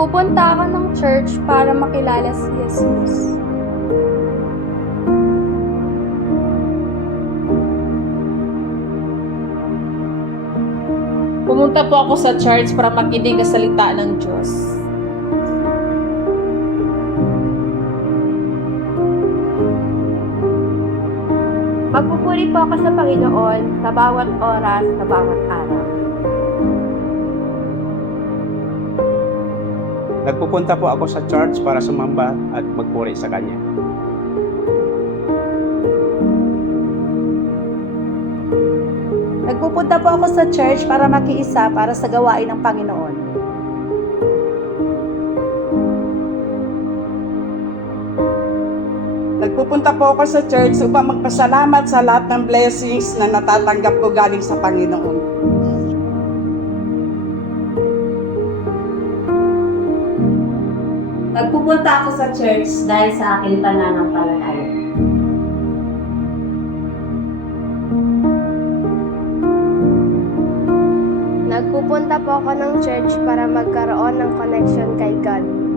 Nagpupunta ako ng church para makilala si Jesus. Pumunta po ako sa church para makinig ang salita ng Diyos. Magpupuri po ako sa Panginoon sa bawat oras, sa bawat araw. Nagpupunta po ako sa church para sumamba at magpuri sa Kanya. Nagpupunta po ako sa church para makiisa para sa gawain ng Panginoon. Nagpupunta po ako sa church upang magpasalamat sa lahat ng blessings na natatanggap ko galing sa Panginoon. Nagpupunta ako sa church dahil sa aking pananampalataya. Nagpupunta po ako ng church para magkaroon ng connection kay God.